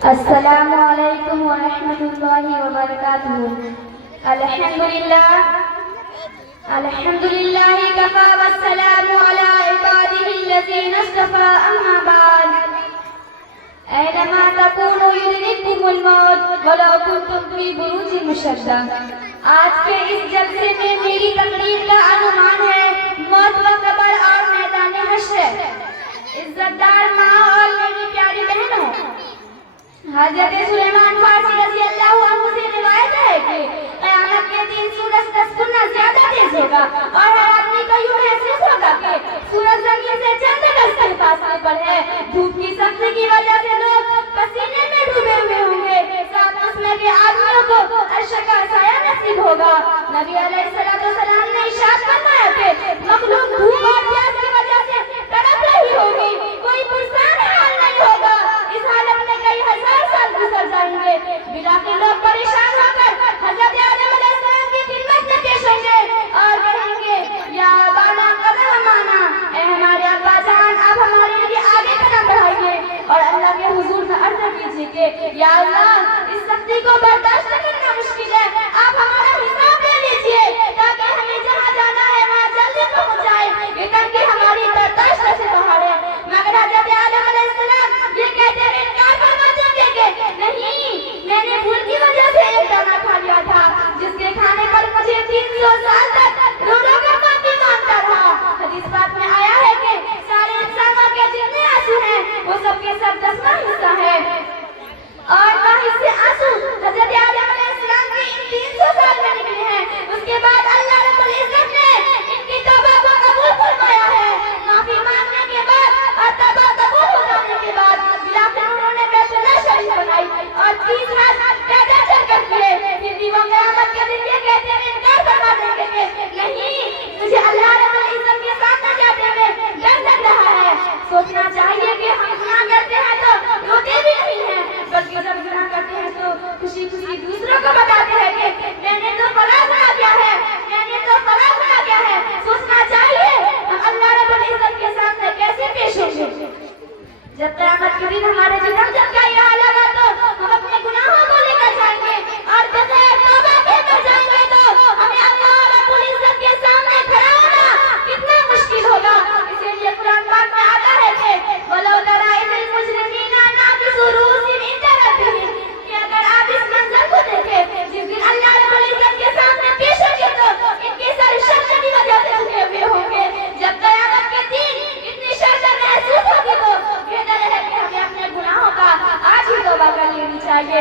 अस्सलामु अलैकुम व रहमतुल्लाहि व बरकातुहू। अल्हम्दुलिल्लाहि कफ़ा वस्सलामु अला इबादिहिल्लज़ीना इस्तफ़ा अम्मा बाद। ऐनमा तकूनु युदरिकुमुल मौत वलौ कुंतुम फ़ी बुरूजिन मुशद्दा। आज के इस जलसे में मेरी तकरीर का अनुमान है मौत व कब्र और मैदान हश्र। इज्जतदार माँ और मेरी प्यारी बहनों, हज़रत सुलेमान फारसी रज़ी अल्लाहु अन्हु से रिवायत है कि क़यामत के दिन सूरज 10 गुना ज्यादा तेज होगा और हर आदमी को यूं महसूस होगा कि सूरज जमीन से चंद गज के फासले पर है। धूप की सख्ती की वजह से लोग पसीने में डूबे हुए होंगे। साथ उसमें के आदमियों को अर्श का साया नसीब होगा। नबी अलैहिस्सलाम ने इरशाद फरमाया कि मखलूक धूप और प्यास की वजह से तड़प रही होगी, कोई पुरसान हाल नहीं होगा। इस हालत में कई हजार साल गुजर जाएंगे। बिलाके लोग परेशान होकर हज़रत आदम अलैहिस्सलाम की खिदमत में पेश होंगे और कहेंगे, या अबाना कदम माना, ऐ हमारे अब्बा जान, आप हमारे लिए आगे कदम बढ़ाइए और अल्लाह के हुजूर में अर्ज़ कीजिए कि या अल्लाह, इस सख्ती को बर्दाश्त करना मुश्किल है, आप हमारा हिसाब ले लीजिए ताकि हमें जहाँ जाना है वहाँ जल्दी पहुँच जाए। ये तंगी हमारी बर्दाश्त से बाहर है। मगर हज़रत आदम अलैहिस्सलाम ये कहते हुए इनकार फरमा देंगे कि नहीं, मैंने भूल की वजह से एक दाना खा लिया था जिसके खाने पर मुझे 300 साल तक रोना का माफी मांगता रहा। हदीस पाक में आया है कि सारे इंसानों के जितने आंसू हैं वो सबके सब 10वां हिस्सा है और 9 हिस्से आंसू हज़रत आदम अलैहिस्सलाम के इन 300 साल में निकले हैं। उसके बाद अल्लाह रब्बुल इज्जत ने इनकी तौबा को कबूल फरमाया है। माफी मांगने के बाद और तौबा कबूल हो जाने के बाद बिलाफिर उन्होंने बैतुल्लाह शरीफ बनाई और 30 हाथ पैदल चलकर किए। फिर भी वो क़यामत के दिन ये कहते हुए इनकार फरमा देंगे कि नहीं, मुझे अल्लाह रब्बुल इज्जत के सामने जाते हुए डर लग रहा है। सोचना चाहिए कि हम गुनाह करते हैं तो रोते भी नहीं हैं, बल्कि जब गुनाह करते हैं तो खुशी खुशी दूसरों को बताते हैं कि मैंने तो फलां गुनाह किया है, मैंने तो फलां गुनाह किया है। सोचना चाहिए हम अल्लाह रब्बुल इज्जत के सामने कैसे पेश होंगे। जब क़यामत के दिन हमारे जिस्म का यह हाल होगा तो हम अपने गुनाहों को लेकर जाएंगे और बगैर तौबा के मर जाएंगे तो हमें अल्लाह रब्बुल इज्जत के सामने खड़ा होना कितना मुश्किल होगा। इसीलिए कुरान पाक में आता है कि वलो तरा इज़िल मुजरिमीना नाकिसू रूसिहिम इंद रब्बिहिम, कि अगर आप इस मंजर को देखें जिस दिन अल्लाह रब्बुल इज्जत के सामने पेश होंगे तो इनके सर शर्म की वजह से झुके हुए होंगे। जब क़यामत के दिन इतनी शर्म महसूस होगी तो बेहतर है कि हमें अपने गुनाहों का आज ही तौबा कर लेनी चाहिए।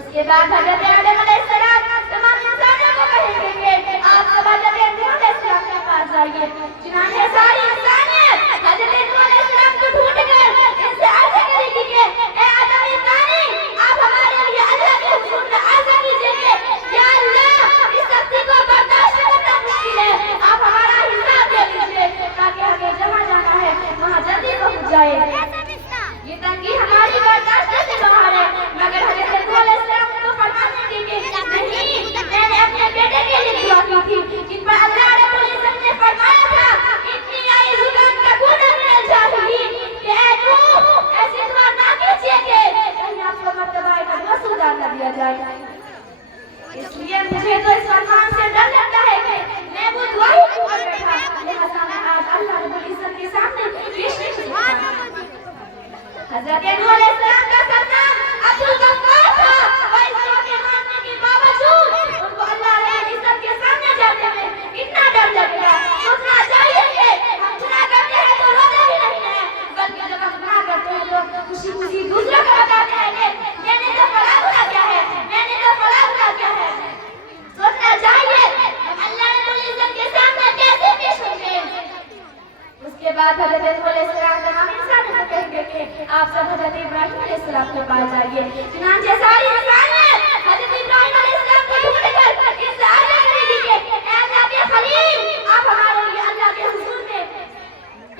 उसके बाद हज़रत आदम अलैहिस्सलाम तमाम इंसानों को कहेंगे कि आप सब हज़रत नूह अलैहिस्सलाम के पास जाइए। चुनांचे सारी इंसानियत हज़रत नूह अलैहिस्सलाम को ढूंढकर इनसे अर्ज़ करेगी कि ए आदम इंसानी, आप हमारे लिए अल्लाह के हुजूर में अर्ज़ कीजिए कि या अल्लाह, इस सख्ती को बर्दाश्त करना मुश्किल है, आप हमारा हिसाब ले लीजिए ताकि हमें जहाँ जाना है वहाँ जल्दी पहुँच जाए। ये तंगी हमारी बर्दाश्त से बाहर है। मगर हज़रत नूह अलैहिस्सलाम को फरमा देंगे कि नहीं, मैंने अपने बेटे के लिए दुआ की थी जिन पर अल्लाह रब्बुल इज्जत ने फरमाया था इतनी आई जुबान का गुनाह मिल जाएगी कि ऐ नूह, ऐसी दुआ ना कीजिए कि कहीं आपको मर्तबा का मसूदा न दिया जाए। इसलिए मुझे तो इस फरमान से डर लगता है कि मैं वो दुआ ही नहीं कर बैठा, लिहाजा मैं आज अल्लाह रब्बुल इज्जत के सामने पेश नहीं हो सकता। हज़रत नूह अलैहिस्सलाम का सरनाम अब्दुल गफ्फार था और इसको के मानने के बावजूद उनको अल्लाह ने इज्जत के सामने जाते हुए इतना डर लगता। सोचना चाहिए कि हम गुनाह करते हैं तो रोते भी नहीं हैं, बल्कि जब हम गुनाह करते हैं तो खुशी खुशी दूसरों को बताते हैं कि मैंने तो फलां गुनाह किया है, मैंने तो फलां गुनाह किया है। सोचना चाहिए हम अल्लाह रब्बुल इज्जत के सामने कैसे पेश होंगे। उसके बाद हज़रत नूह अलैहिस्सलाम तमाम इंसानों को कहेंगे कि आप सब हज़रत इब्राहीम अलैहिस्सलाम के पास जाइए। चुनांचे सारी इंसानियत हज़रत इब्राहीम अलैहिस्सलाम को ढूंढकर इनसे अर्ज़ करेगी कि ऐ अल्लाह के खलील, आप हमारे लिए अल्लाह के हुजूर में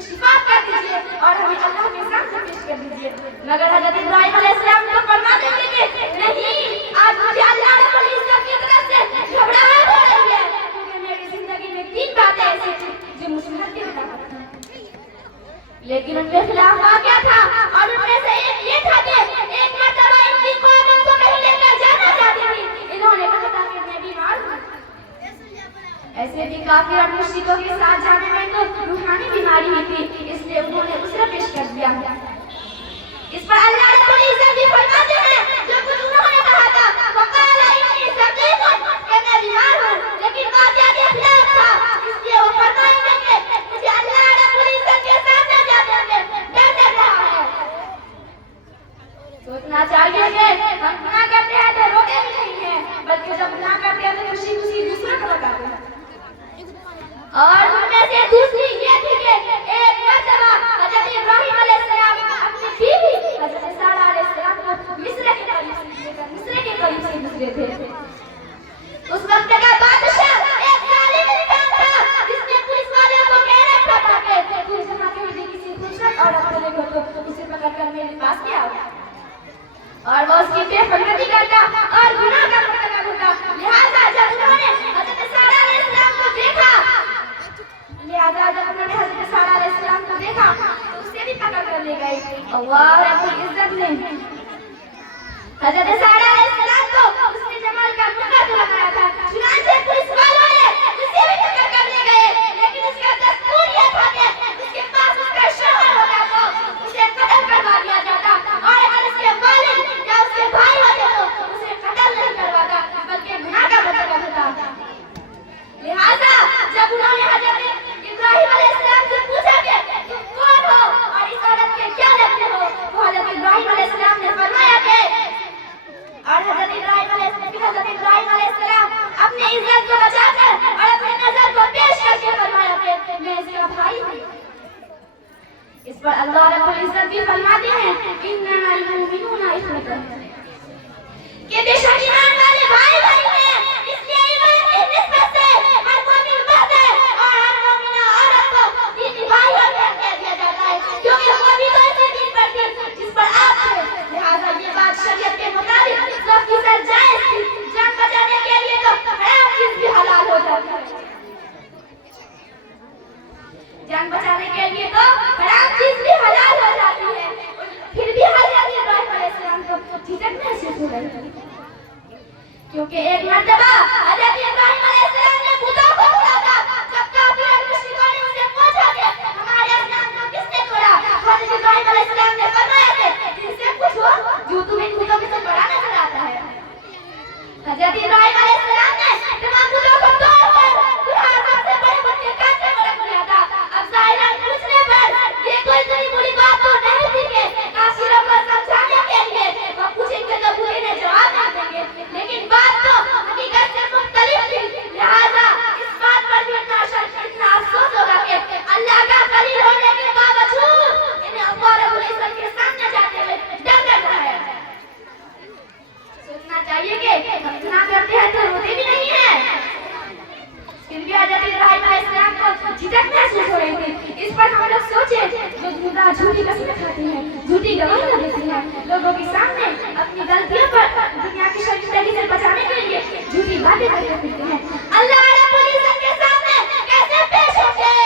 शिफाअत कर दीजिए और हमें अल्लाह के सामने पेश कर दीजिए। मगर हज़रत इब्राहीम अलैहिस्सलाम को फरमा देंगे कि नहीं, आज मुझे अल्लाह रब्बुल इज्जत की तरफ से घबराहट हो रही है क्योंकि मेरी जिंदगी में 3 बातें ऐसी थी जो मुझे हत्या करना पड़ता। लेकिन उनके खिलाफ वाक़या था और उनमें से एक ये था कि एक काफिर और मुश्रिकों के साथ जाने में तो रूहानी बीमारी ही थी, इसलिए उन्होंने उसरा पेश कर दिया। इस पर अल्लाह रब्बुल इज्जत भी फरमाते हैं, जो कुछ उन्होंने कहा था, वक़ाला इन्नी सक़ीमुन, कि मैं बीमार हूँ, लेकिन वाक़या के खिलाफ था, इसलिए वो फरमाएंगे कि मुझे अल्लाह रब्बुल इज्जत के सामने जाने में डर लग रहा है। सोचना चाहिए कि हम गुनाह करते हैं तो रोके भी नहीं हैं, बल्कि जब गुनाह करते हैं तो खुशी खुशी दूसरों को बताते हैं। और उनमें से दूसरी ये थी कि एक मर्तबा हज़रत इब्राहीम अलैहिस्सलाम अपनी बीवी हज़रत सारा अलैहिस्सलाम को मिस्र के करीब से गुजरे थे। उस वक्त का बादशाह एक जालिम इंसान था, जिसने पुलिस वालों को कह रखा था कि तुम जहाँ कहीं भी किसी खूबसूरत औरत को देखो तो उसे पकड़कर मेरे पास ले आओ। और वो उसकी बेफिक्री करता और गुनाह का मर्तकब होता। लिहाजा जब उन्होंने हज़रत सारा अलैहिस्सलाम को देखा तो उसे भी पकड़ कर ले गए। अल्लाह रब्बुल इज्जत ने हज़रत सारा अलैहिस्सलाम को उसने जमाल का मुकद्दर बनाया था, चुनांचे पुलिस वालों ने उसे भी पकड़ कर ले गए, लेकिन उसका दस्तूर यह था कि उसके पास उसका शौहर होता तो उसे कत्ल करवा दिया जाता, और अगर उसके वालिद या उसके भाई होते तो उसे कत्ल नहीं करवाता, बल्कि गुनाह का मर्तकब होता। लिहाजा जब उन्होंने हज़रत इब्राहीम अलैहिस्सलाम से पूछा कि तुम कौन हो और इस औरत के क्या लगते हो, तो हज़रत इब्राहीम अलैहिस्सलाम ने फरमाया कि हज़रत इब्राहीम अलैहिस्सलाम अपनी इज्जत को बचाकर और अपने नजर को पेश करके फरमाया कि मैं इसका भाई हूँ। इस पर अल्लाह रब्बुल इज्जत भी फरमाते हैं, इन्नमल मुमिनूना इख्वतुन, कि बेशक ईमान वाले भाई भाई हैं, इसलिए ईमान की निस्बत से हर मोमिन मर्द है और हर मोमिना औरत को दीनी भाई कह दिया जाता है, क्योंकि वो भी तो ऐसे दीन पर थी जिस पर आप थे। लिहाजा ये बात शरीयत के मुताबिक सबकी सर जायज थी, जान बचाने के लिए तो हराम चीज भी हलाल हो जाती है। जान बचाने के लिए तो हराम चीज भी हलाल हो जाती है, फिर भी हज़रत इब्राहीम अलैहिस्सलाम को झिझक महसूस हो रही थी, क्योंकि एक मर्तबा हज़रत इब्राहीम अलैहिस्सलाम ने बुतों को तोड़ा था। जब काफिर और मुश्रिकों ने उनसे पूछा कि हमारे असनाम को किसने तोड़ा, हज़रत इब्राहीम अलैहिस्सलाम ने फरमाया कि इनसे पूछो जो तुम्हें बुतों में से बड़ा नजर आता है। हज़रत इब्राहीम अलैहिस्सलाम ने तमाम बुतों को तोड़कर दुनिया सबसे बड़े बुत के कांटे में रख लिया था। अब ज़ाहिरन पूछने पर ये कोई इतनी बुरी बात तो नहीं थी कि काफिरों को समझाने के लिए वो पूछेंगे तो बुरे ने जवाब नहीं देंगे, लेकिन बात तो हकीकत से मुख्तलिफ थी। लिहाजा इस बात पर भी इतना अफसोस होगा कि अल्लाह का खलील होने के बावजूद इन्हें अल्लाह रब्बुल इज्जत के सामने जाते हुए डर लग रहा है। सोचना चाहिए कि हम गुनाह करते हैं तो रोते भी नहीं है, फिर भी हज़रत इब्राहीम अलैहिस्सलाम को झिझक महसूस हो रही थी। इस पर हम लोग सोचे, जो खुदा झूठी कसमें खाते हैं, झूठी गवाहियां देते हैं, लोगों के सामने अपनी गलतियों पर दुनिया की शर्मिंदगी से बचाने के लिए झूठी बातें करते फिरते हैं, अल्लाह रब्बुल इज्जत के सामने कैसे पेश होंगे?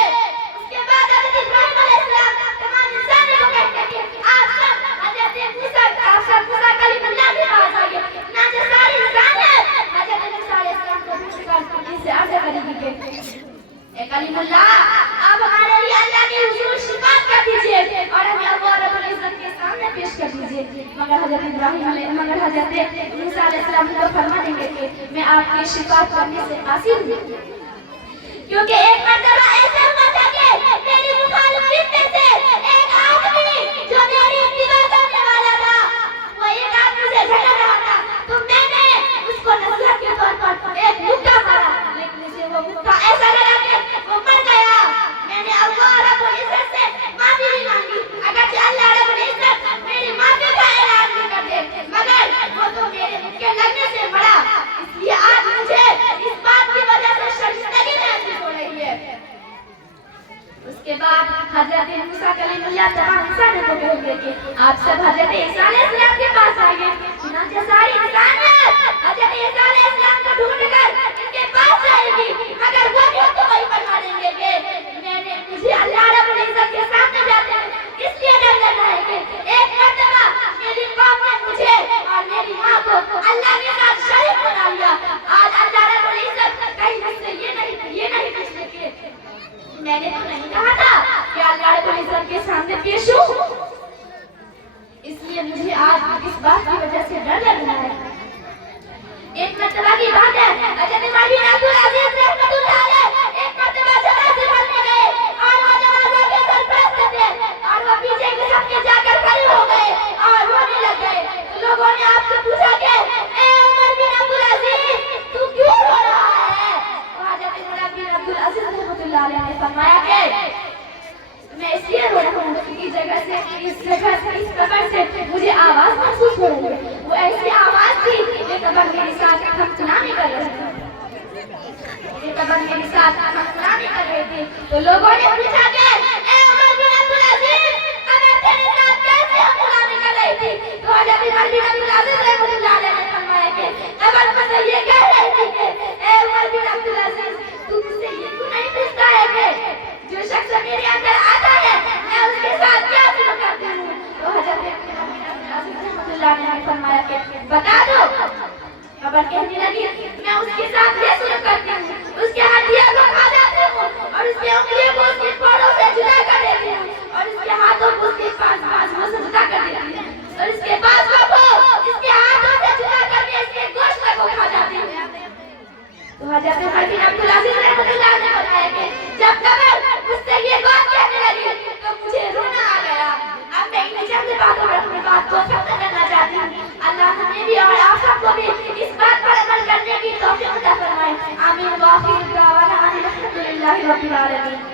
उसके बाद हज़रत इब्राहीम अलैहिस्सलाम तमाम इंसानों को कहते हैं, आप सब मूसा कलीमुल्लाह के पास आइए। ना जो सारे इंसान हैं हज़रत मूसा अलैहिस्सलाम को पूछकर इनसे अर्ज़ करेंगे कि ए कलीमुल्लाह, आप हमारे लिए अल्लाह के हुजूर शिफाअत कर दीजिए और हमें अल्लाह रब्बुल इज्जत के सामने पेश कर दीजिए। मगर हज़रत मूसा अलैहिस्सलाम को फरमा देंगे कि मैं आपकी शिफाअत करने से कासिर हूँ, क्योंकि एक मर्तबा ऐसा हुआ था कि मेरी मुखालिफिन में से एक आदमी जो मेरी इत्तिबा करने वाला था, वो एक आदमी से झगड़ रहा था, तो मैंने उसको नसीहत के तौर पर एक मुक्का मारा, लेकिन उसे वो मुक्का ऐसा लगा कि वो मर गया। मैंने अल्लाह रब्बुल इज्जत से माफी भी मांगी, अगर अल्लाह रब्बुल इज्जत मेरी माफी का ऐलान भी कर दे, मगर वो तो मेरे मुक्के लगने से मरा। इसलिए आज मुझे इस बात की वजह से शर्मिंदगी महसूस हो रही है। उसके बाद हज़रत मूसा कलीमुल्लाह तमाम इंसानों को कहेंगे कि आप सब हज़रत ईसा अलैहिस्सलाम के पास आइए। चुनांचे सारी इंसानियत हज़रत ईसा अलैहिस्सलाम को ढूंढकर इनके पास जाएगी, मगर वो भी उनको वही फरमा देंगे कि मुझे अल्लाह रब्बुल इज्जत के सामने जाते हैं इसलिए डर लग रहा है कि एक मर्तबा मेरी कौम ने मुझे और मेरी माँ को अल्लाह के साथ शरीक बना लिया। आज अल्लाह रब्बुल इज्जत कहीं मुझसे ये नहीं पूछते कि आपके सामने पेश हूँ, इसलिए मुझे आज इस बात की वजह से डर लग रहा है। एक मर्तबा की बात है, हज़रत उमर बिन अब्दुल अजीज रहमतुल्लाह अलैह एक मर्तबा जनाजे पढ़ने गए और वो जनाजा के सरपरस्त थे और वो पीछे के सबके जाकर खड़े हो गए और रोने लग गए। लोगों ने आपसे पूछा कि ए उमर बिन अब्दुल अजीज तू क्यों रो रहा है? हज़रत उमर बिन अब्दुल अजीज रहमतुल्लाह अलैह ने फरमाया कि मैं इसलिए रो रहा हूँ कि इस कब्र से मुझे आवाज महसूस हो रही है। वो ऐसी आवाज थी ये कब्र मेरे साथ हम सुनामी कर रहे थे, ये कब्र मेरे साथ हम सुनामी कर रहे थे। तो लोगों ने पूछा कि ए उमर बिन अब्दुल अजीज कब्र तेरे साथ कैसे हम सुनामी कर रही थी? तो हज़रत उमर बिन अब्दुल अजीज रहमतुल्लाह अलैह ने फरमाया कि कब्र मुझसे ये कह रही थी कि ए उमर बिन अब्दुल अजीज तू मुझसे ये क्यों नहीं पूछता है कि जो शख्स मेरे अंदर आता है मैं उसके साथ क्या सलूक करती हूँ? तो हज़रत रहमतुल्लाह ने फरमाया कि बता दो। कब्र कहने लगी मैं उसके